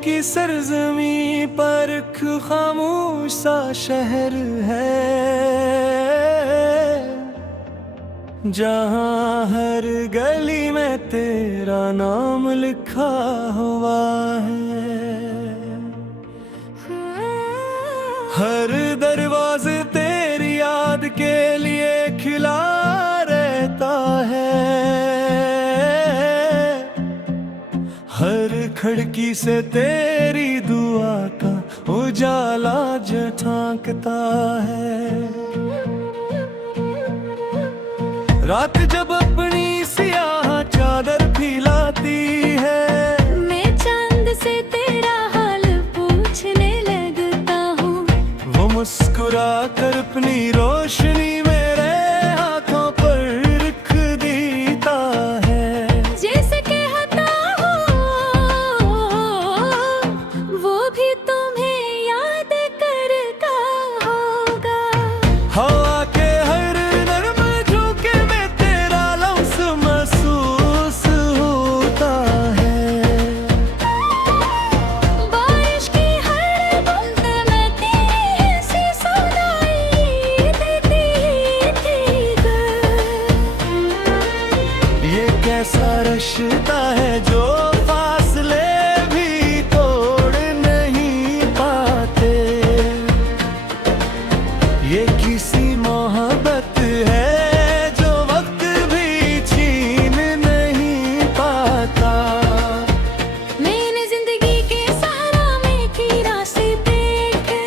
की सरजमी पर खामोश सा शहर है, जहाँ हर गली में तेरा नाम लिखा हुआ है। हर दरवाजे तेरी याद के लिए खिला रहता है, हर खिड़की से तेरी दुआ का उजाला झांकता है। रात जब अपनी सियाह चादर फैलाती है, मैं चांद से तेरा हाल पूछने लगता हूँ। वो मुस्कुरा कर अपनी रोशनी मेरे हाथों पर रख देता है। जैसे कहता हूँ वो भी तुम्हें याद करता होगा। हवा के हर नरम झोंके में तेरा लफ्ज़ महसूस होता है। बारिश की हर बूंद में तेरी हंसी सुनाई देती थी गर। ये कैसा रिश्ता है जो फासले भी तोड़ नहीं पाते, ये किसी मोहब्बत है जो वक्त भी छीन नहीं पाता। मैंने जिंदगी के सहारा में की रास्ते देखे,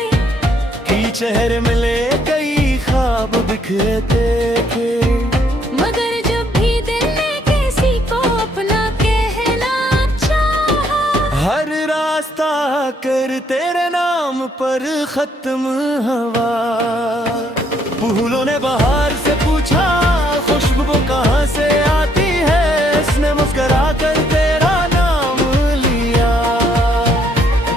की चेहरे मिले कई ख्वाब बिखरे देखे, मगर जब भी दिल ने किसी को अपना कहना चाहा, हर रास्ता कर तेरे नाम पर खत्म हवा। फूलों ने बहार से पूछा खुशबू कहाँ से आती है, इसने मुस्कुरा कर तेरा नाम लिया।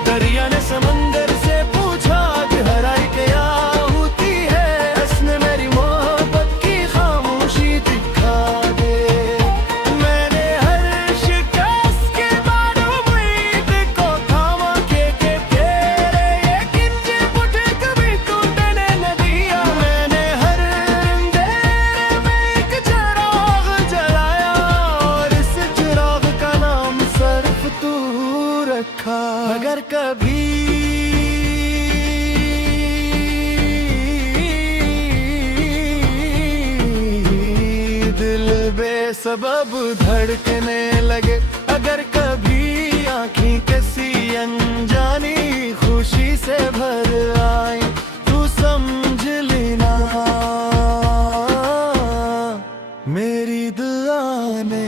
दरिया ने समंदर से पूछा गहराई क्या होती है, इसने मेरी मोहब्बत की खामोशी दिखा दे। मैंने हर शिकस्त के बाद उम्मीद को थामा के तेरे यकीन से मुझे कभी टूटने न दिया। मैंने हर अंधेरे में एक चिराग जलाया, और इस चिराग का नाम सिर्फ तू रखा। अगर कभी दिल बेसबब धड़कने लगे, अगर कभी आँखें किसी अनजानी खुशी से भर आई, तू समझ लेना मेरी दुआ ने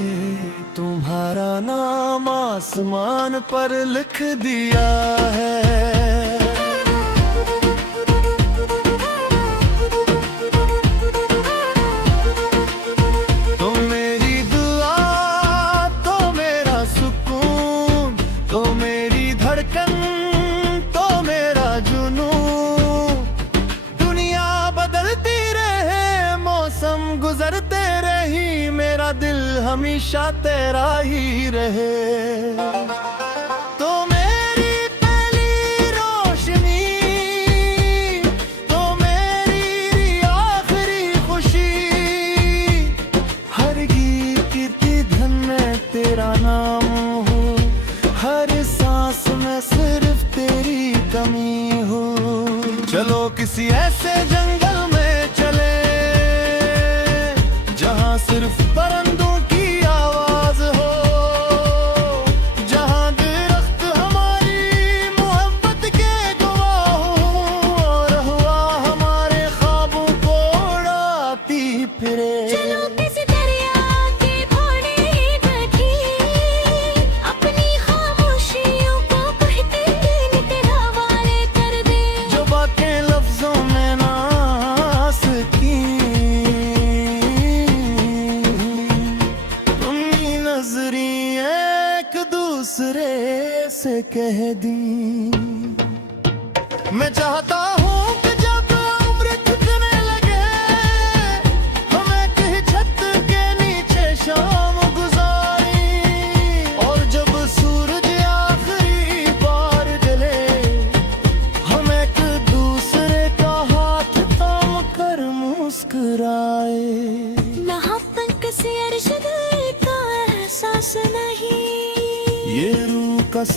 तुम्हारा नाम आसमान पर लिख दिया है। तो मेरी दुआ, तो मेरा सुकून, तो मेरी धड़कन, तो मेरा जुनून। दुनिया बदलती रहे, मौसम गुजरते रही, मेरा दिल हमेशा तेरा ही रहे। तो मेरी पहली रोशनी, तो मेरी आखिरी खुशी, हर गीत की धन में तेरा नाम हो, हर सांस में सिर्फ तेरी कमी हो। चलो किसी ऐसे जंगल में चले, जहाँ सिर्फ परिंदों की आवाज हो, जहाँ दरख्त हमारी मोहब्बत के गवाह हो, और हवा हमारे ख्वाबों को उड़ाती फिरे। चलो किसी दरिया की थोड़ी बैठी, अपनी खामोशियों को कहते दिन के हवाले कर दे। जो बातें लफ्जों में ना आ सकी, अपनी नजरिए एक दूसरे से कह दी। मैं चाहता हूँ कि जब उम्र थकने लगे, हमें कहीं छत के नीचे शाम गुजारी, और जब सूरज आखिरी बार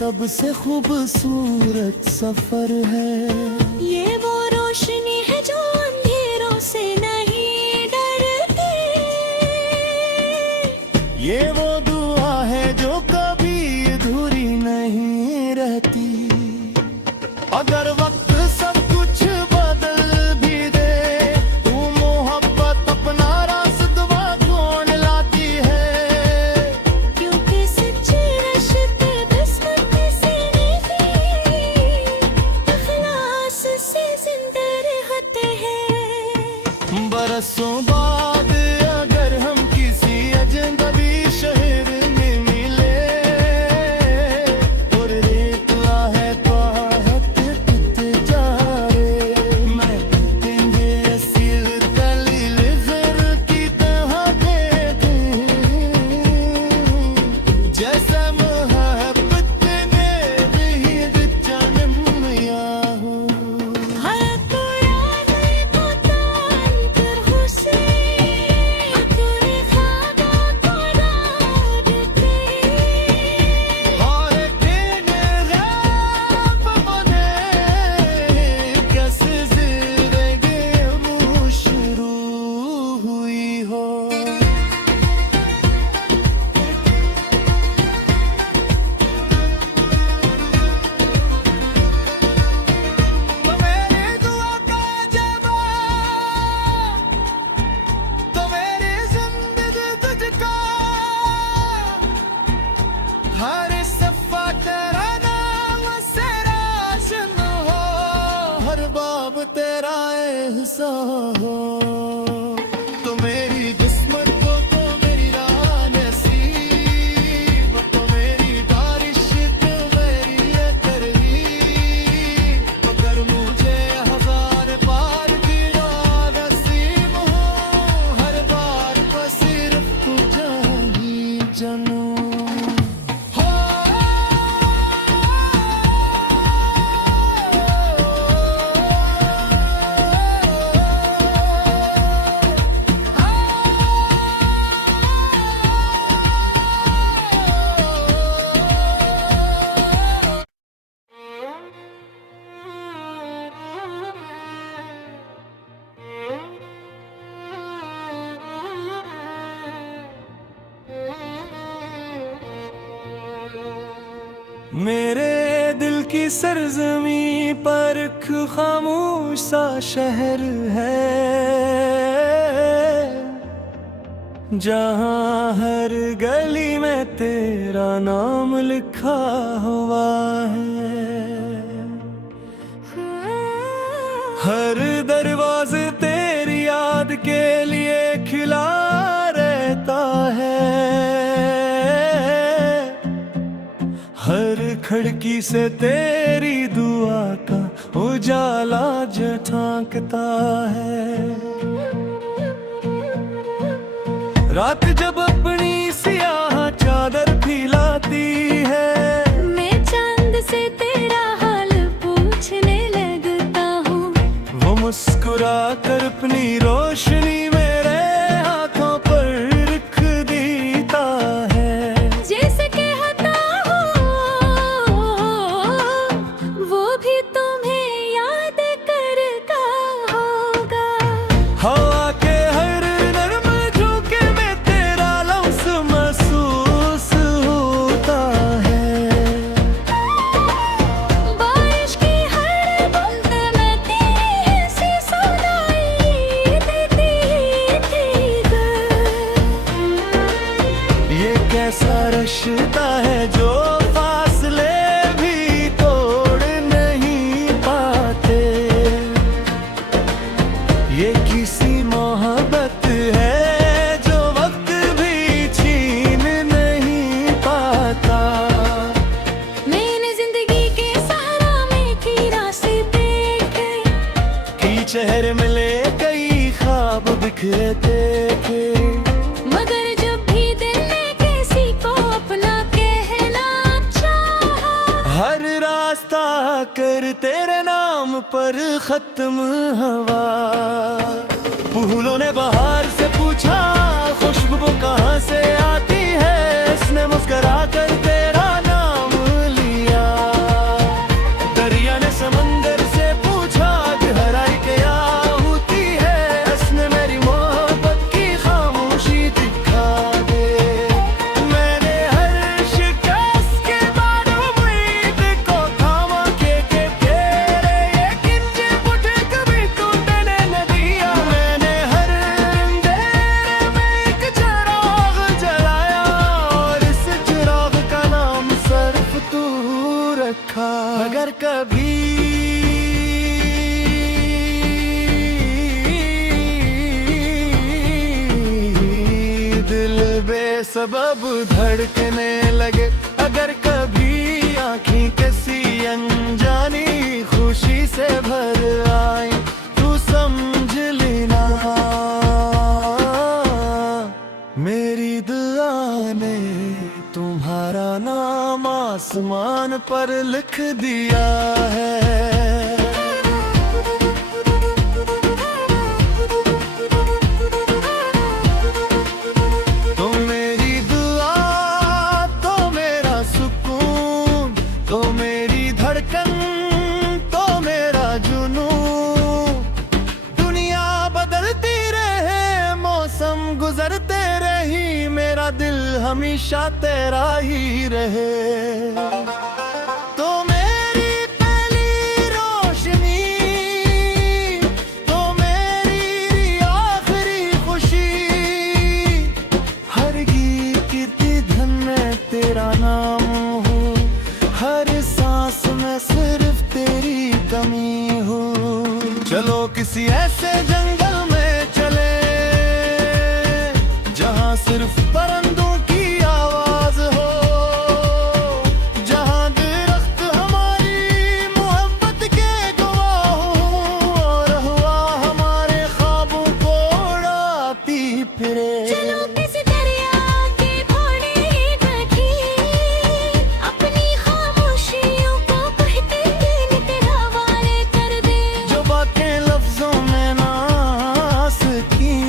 सबसे खूबसूरत सफर है। ये वो रोशनी है जो अंधेरों से नहीं डरती। ये वो दुआ है जो कभी अधूरी नहीं रहती। अगर वक्त सब कुछ बदल भी दे, तू मोहब्बत अपना रास्ता कौन लाती है। क्योंकि सच्चे रिश्ते किस्मत से नहीं, इखलास से जिंदा रहते हैं। बरसों बाद अगर हम किसी अजनबी शहर में मिले, और रेत है तो हत जा रे, मैं तेरे असील दलील ज़र की तरह देखे। जैसा मोहब्बत मेरी जन्म याहू। हर कुरान को तांकर हुसैन, तेरे ख्वाबों को राहते। और तेरे रब बने कैसे ज़िंदगी शुरू हुई हो। तो मेरी दुआ का जवाब, तो मेरी जिंदगी तुझको, हर सफ़ा तेरा नाम से रोशन हो, हर बाब तेरा एहसान हो। तो मेरी किस्मत को तो मेरी राह नसीब, तो मेरी बारिश तो मेरी ये तरहीब। मगर मुझे हजार बार गिरा नसीब हो, हर बार को सिर्फ तुझे ही जानूं। हो मेरे दिल की सरजमी पर एक खामोश सा शहर है, जहाँ हर गली में तेरा नाम लिखा हुआ है। हर दरवाजे तेरी याद के लिए खिला रहता है। हर खिड़की से तेरी दुआ का उजाला झांकता है। रात जब अपनी सियाह चादर फैलाती है, मैं चांद से तेरा हाल पूछने लगता हूँ। वो मुस्कुरा कर अपनी रोशनी मेरे हाथों पर रख देता है। जैसे कहता हूँ वो भी तुम्हें याद करता होगा। हवा के हर नरम झोंके में तेरा लफ्ज़ महसूस होता है। बारिश की हर बूंद में तेरी हंसी सुनाई देती थी। ये कैसा रिश्ता है जो फासले भी तोड़ नहीं पाते। ये किसी मोहब्बत है जो वक्त भी छीन नहीं पाता। मैंने जिंदगी के सहारा में की रास्ते देखे, कई चेहरे मिले कई ख्वाब बिखरे देखे। मगर जब भी दिल ने किसी को अपना कहना चाहा, हर रास्ता कर तेरे नाम पर खत्म हवा। फूलों ने बहार से पूछा खुशबू कहाँ से आती है, इसने मुस्कुरा कर तेरा नाम लिया। देखा। अगर कभी दिल बेसबब धड़कने लगे, अगर कभी आँखें किसी अनजानी खुशी से भर आए, तू समझ लेना मेरी दुआ ने तुम्हारा नाम आसमान पर लिख दिया है। तो मेरी दुआ, तो मेरा सुकून, तो मेरी धड़कन, तो मेरा जुनून। दुनिया बदलती रहे, मौसम गुजरते रही, मेरा दिल हमेशा तेरा ही रहे। तो मेरी पहली रोशनी, तो मेरी आखिरी खुशी, हर गीत की धन में तेरा नाम हूँ, हर सांस में सिर्फ तेरी कमी हूँ। चलो किसी ऐसे जंगल में चले जहाँ सिर्फ परिंदों की आवाज हो, जहाँ दरख्त हमारी मोहब्बत के गवाह हो, और हवा हमारे ख्वाबों को उड़ाती फिरे। चलो किसी दरिया के घोड़े बैठी, अपनी खामोशियों को कहते दिन तेरा हवाले कर दे। जो बातें लफ्जों में ना आ सकी,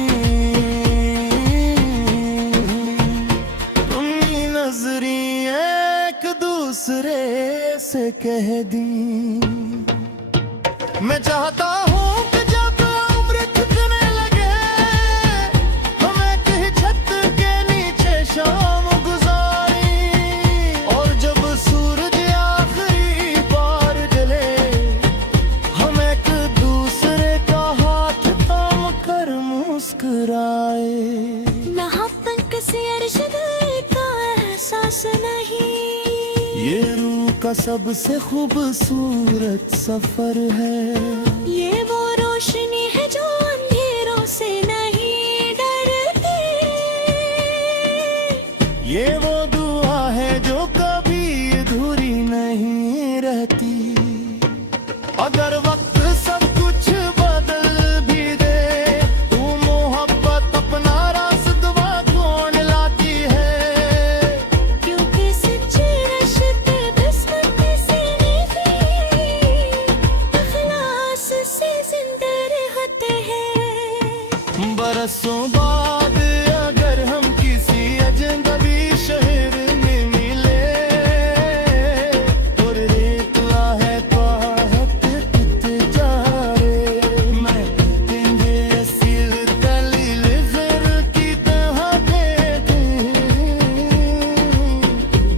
तुमने नजरिए एक दूसरे से कह दी। मैं चाहता हूँ कि जब उम्र थकने लगे, हमें कहीं छत के नीचे शाम गुजारी, और जब सूरज आखिरी बार जले, हम एक दूसरे का हाथ थाम कर मुस्कुराए। यहाँ किसी अरशद का एहसास नहीं, ये रूह का सबसे खूबसूरत सफर है। ये वो रोशनी है जो अंधेरों से नहीं डरती, ये वो दुआ है जो कभी अधूरी नहीं रहती। अगर वक्त सब कुछ बदल भी दे, तू मोहब्बत अपना रास्ता कौन लाती है। क्योंकि सच्चे रिश्ते किस्मत से नहीं, इखलास से जिंदा रहते हैं। बरसों बाद अगर हम किसी अजनबी शहर में मिले, और रेतला है ख्वाहत कित जा रे, मैं तेरे असील दलील ज़र की तरह देखे,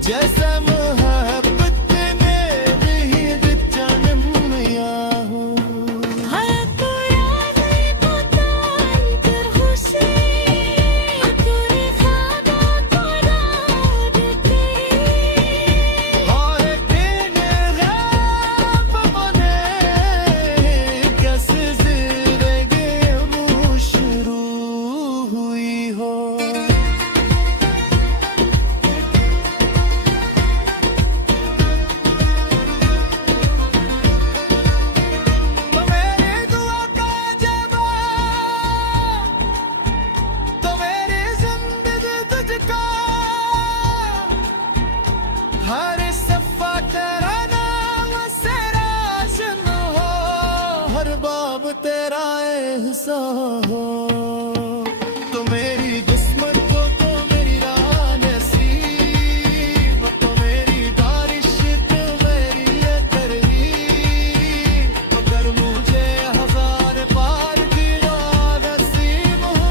जैसा मोहब्बत मेरे ही जन्म याहू। हर पुराने पुतान कर हुसे, तेरे ख्वाबों को राहते, और दिन गैब बने, कैसे जिंदगी वो शुरू हुई हो। तो मेरी दुआ का जवाब, तो मेरी जिंदगी तुझको, हर सफा तेरा नाम से राशन हो, हर बाब तेरा एहसान हो। तो मेरी किस्मत को, तो मेरी राह नसीब, तो मेरी बारिश, तो मेरी ये तरहीब, अगर मुझे हजार बार गिरा नसीब हो,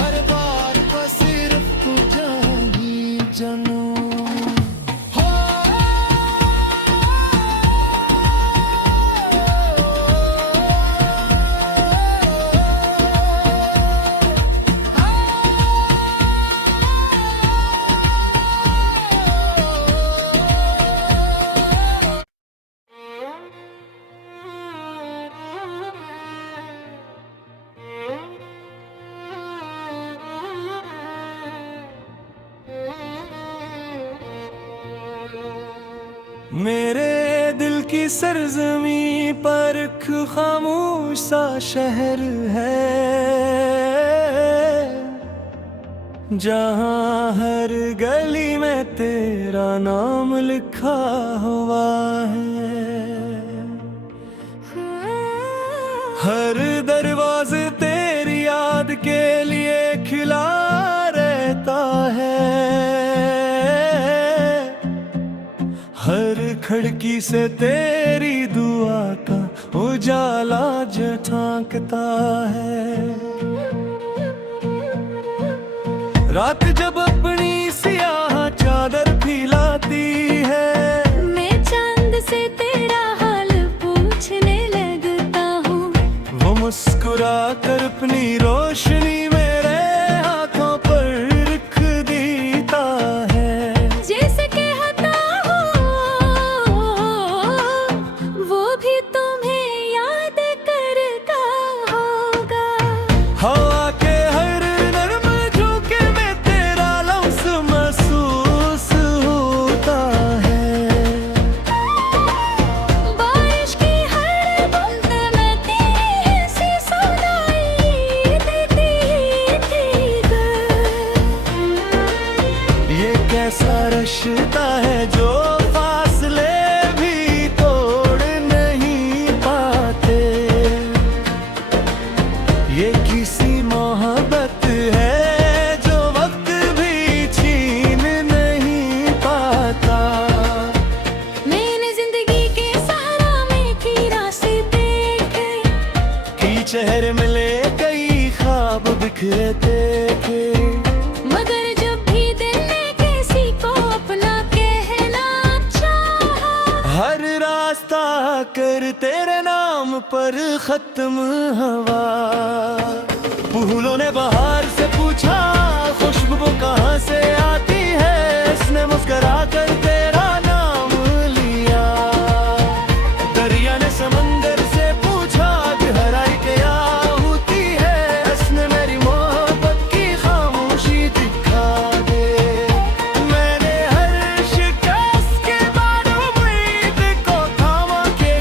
हर बार को सिर्फ तुझे ही जनू हो। मेरे दिल की सरजमी पर एक खामोश सा शहर है, जहाँ हर गली में तेरा नाम लिखा हुआ है। हर दरवाजे तेरी याद के लिए खिला रहता है, हर खिड़की से तेरी दुआ का उजाला झांकता है। रात जब अपनी सियाह चादर फैलाती है, मैं चांद से तेरा हाल पूछने लगता हूँ। वो मुस्कुरा कर अपनी रोशनी मेरे हाथों पर रख देता है। जैसे कहता हूँ वो भी तुम्हें याद करता होगा। हवा के हर नरम झोंके में तेरा लफ्ज़ महसूस होता है। बारिश की हर बूंद में तेरी हंसी सुनाई देती थी गर। ये कैसा रिश्ता है जो फासले भी तोड़ नहीं पाते, ये किसी मोहब्बत है जो वक्त भी छीन नहीं पाता। मैंने जिंदगी के सहारा में की रास्ते देखे, कई चेहरे मिले कई ख्वाब बिखरे थे, मगर जब भी दिल ने किसी को अपना कहना चाहा, हर रास्ता कर तेरे नाम पर खत्म हवा। फूलों ने बहार से पूछा खुशबू कहाँ से आती है, इसने मुस्कुरा कर तेरा नाम लिया। दरिया ने समंदर से पूछा गहराई क्या होती है, इसने मेरी मोहब्बत की खामोशी दिखा दे। मैंने हर शिकस्त के बाद उम्मीद को थामा के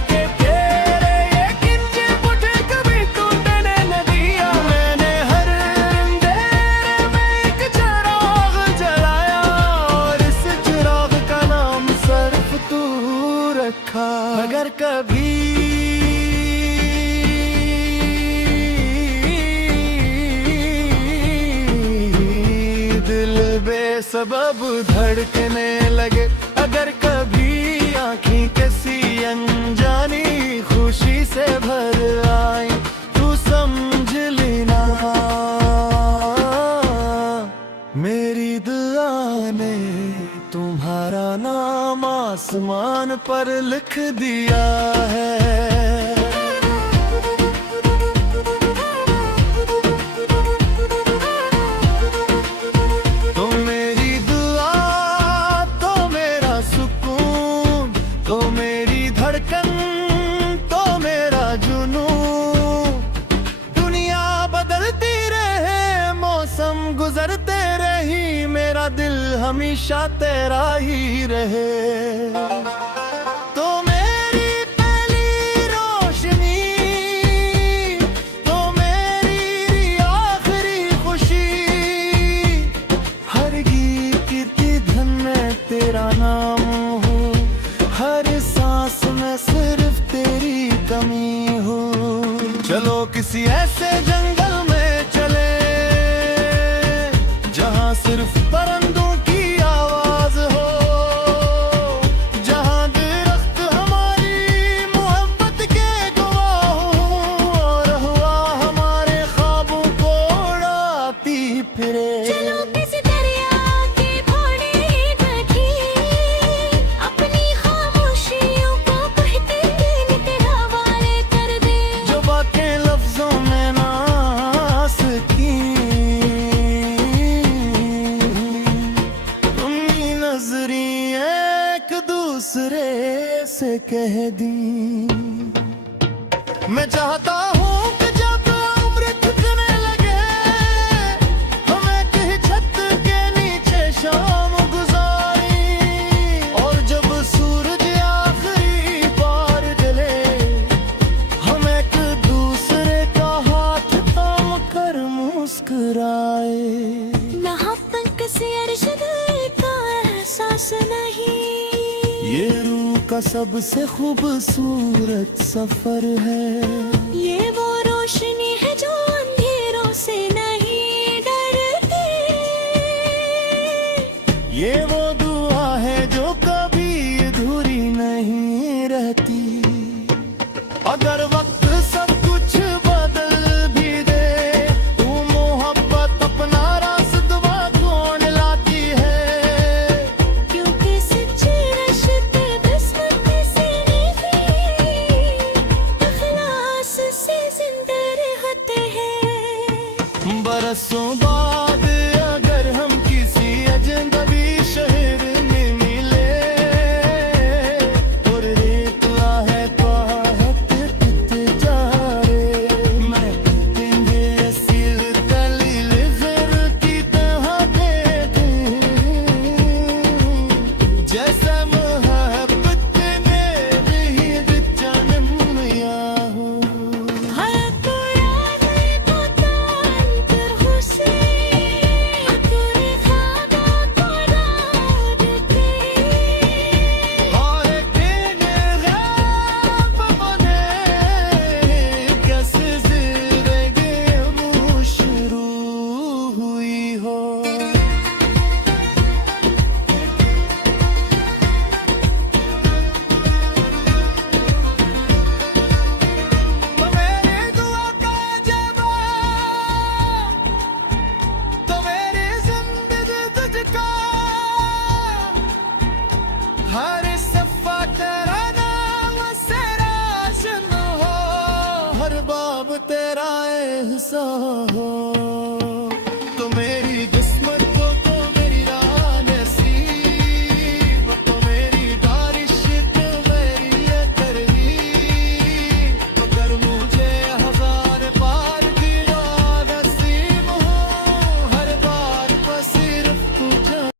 तेरे यकीन के मुझे कभी टूटने न दिया। मैंने हर अंधेरे में एक चिराग जलाया, और इस चिराग का नाम सिर्फ तू रखा। मगर कभी दिल बेसबब धड़कने लगे, अगर कभी आँखें किसी अनजानी खुशी से भर आई, तू समझ लेना मेरी दुआ ने तुम्हारा नाम आसमान पर लिख दिया है। तो मेरी दुआ, तो मेरा सुकून, तो मेरी धड़कन, तो मेरा जुनून। दुनिया बदलती रहे, मौसम गुजरते रही, मेरा दिल हमेशा तेरा ही रहे। तो मेरी पहली रोशनी, तो मेरी आखिरी खुशी, हर गीत की धुन में तेरा नाम हो, हर सांस में सिर्फ तेरी कमी हो। चलो किसी ऐसे जंगल में चले, जहाँ सिर्फ परिंदों की आवाज हो, जहाँ दरख्त हमारी मोहब्बत के गवाह हो, और हवा हमारे ख्वाबों को उड़ाती फिरे। चलो किसी दरिया के घोड़े बैठी, अपनी खामोशियों को कहते नित हवाले कर दे। जो बातें लफ्जों में ना आ सकी, अपनी नजरिए एक दूसरे से कह दी। मैं चाहता हूँ कि जब उम्र थकने लगे, हमें कहीं छत के नीचे शाम गुजारी, और जब सूरज सबसे खूबसूरत सफर है। ये वो रोशनी है जो अंधेरों से नहीं डरती। ये वो दुआ है जो कभी अधूरी नहीं रहती। अगर वक्त सब कुछ बदल भी दे, तू मोहब्बत अपना रास्ता कौन लाती है। क्योंकि सच्चे रिश्ते किस्मत से नहीं, इखलास से जिंदा रहते हैं। बरसों बाद अगर हम किसी अजनबी शहर में मिले, और रेत है पाहत कित जा रे, मैं तेरे असील तलील फिर की तरह देते, जैसा मोहब्बत मेरी ही जन्म याहू। हर कुरान पता अंतर हुसे, तेरे ख्वाबों को डालते। और दिन रात बने कैसे जिंदगी शुरू हुई हो। तो मेरी दुआ का जवाब, तो मेरी जिंदगी तुझका, हर सफा तेरा नाम से रोशन हो, हर बाब तेरा एहसान हो।